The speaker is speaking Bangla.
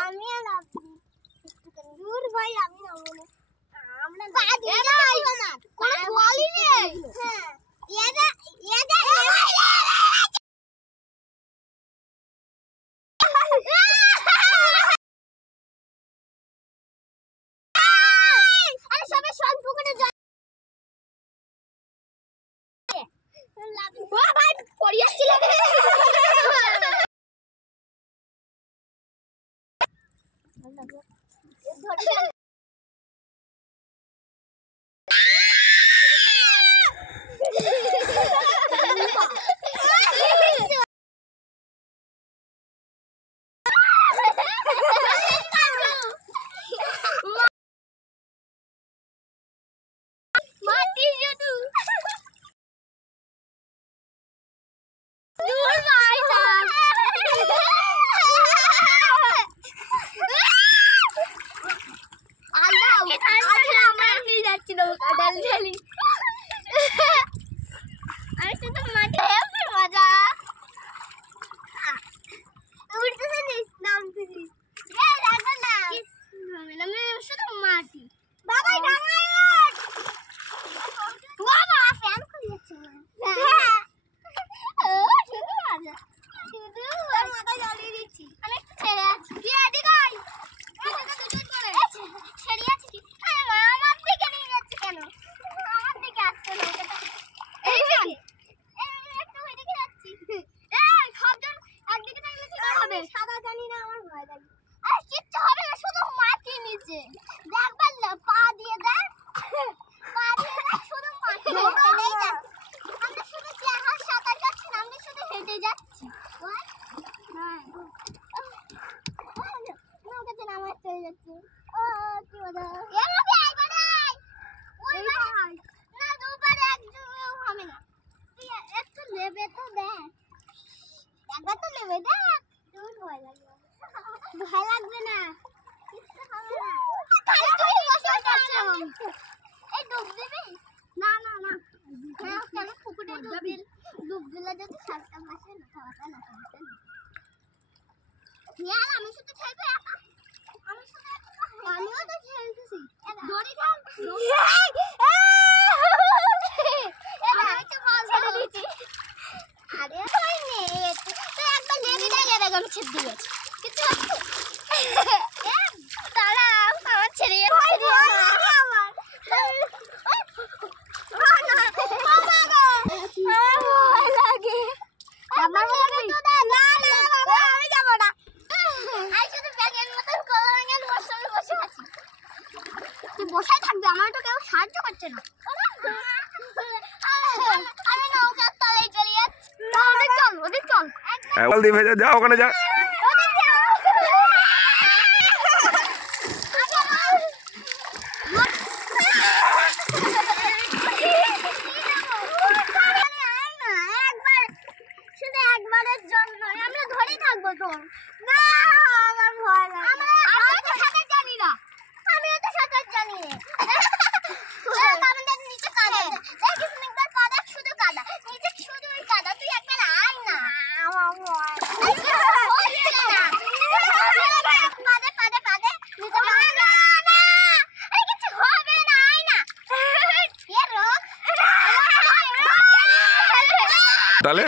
আমি আর আপনি দূর ভাই আমি নামবো না আমরা না কোনো বলই নেই হ্যাঁ এদা আরে সবাই সব পুকুরে জল ও ভাই পড়ি আসছিল ভয় লাগবে না এই ডুব দিবি না না না কেন পুকুরে ডুব দিলে যদি সাতটা মাসে না খাওয়াটা না খাওয়াটা না ইয়ার আমি শুধু খেলবো একা আমিও তো খেলতেছি দড়ি থাম আমি তো বল ছেড়ে দিচ্ছি আরে কই নে তো একবার লেগে যায় এর আগে আমি ছেড়ে দিয়েছি কিছু দাঁড়াও আমার ছেড়ে বসাই থাকবে আমার তো কেউ সাহায্য করছে না আমি নৌকার তলায় চলে যাচ্ছি ওদিক চল একবার দিয়ে ভেজা যাও ওখানে যা একবারের জন্য আমরা ধরে থাকবো তো না আমার ভয় লাগে আমি তো সাঁতার জানি না আমিও তো সাঁতার জানি না আমাদের নিচে কাদা দেখিস একবার কাদা শুধু কাদা নিচে শুধুই কাদা তুই একবার আয় না আমার ভয় পাদে পাদে পাদে নিচে না না আরে কিছু হবে না আয় না এ রোক তাহলে